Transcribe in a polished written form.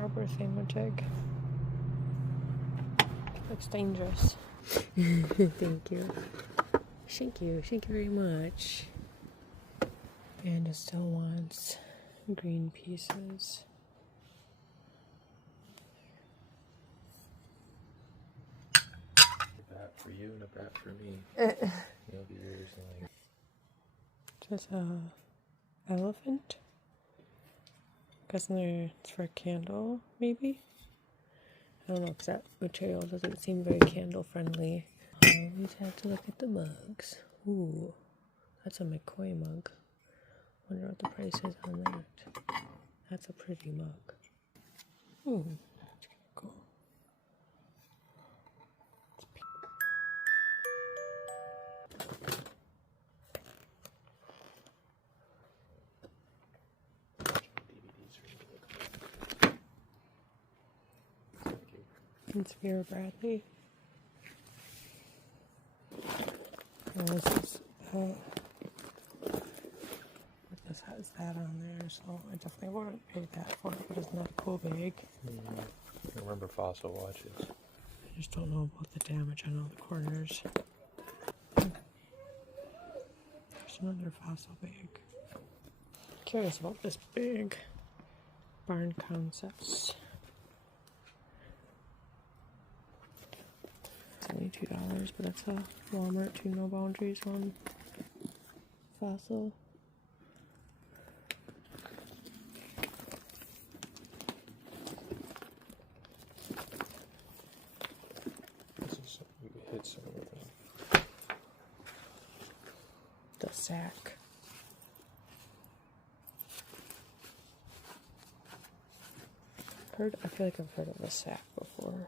rubber thingamajig. Looks dangerous. Thank you. Thank you. Thank you very much. And it still wants green pieces. A bat for you and a bat for me. You'll be yours and like. Just a elephant. Guessing it's for a candle, maybe. I don't know, because that material doesn't seem very candle friendly. I always have to look at the mugs. Ooh, that's a McCoy mug. Wonder what the price is on that. That's a pretty mug. Ooh, that's cool. It's Vera Bradley. And this is, this has that on there, so I definitely wouldn't pay that for it, but it's not a cool bag. I remember Fossil watches. I just don't know about the damage on all the corners. There's another Fossil bag. Curious about this big. Barn Concepts. Only $2, but that's a Walmart 2 No Boundaries one. Fossil. This is something you could hit some with it. The sack. I feel like I've heard of the sack before.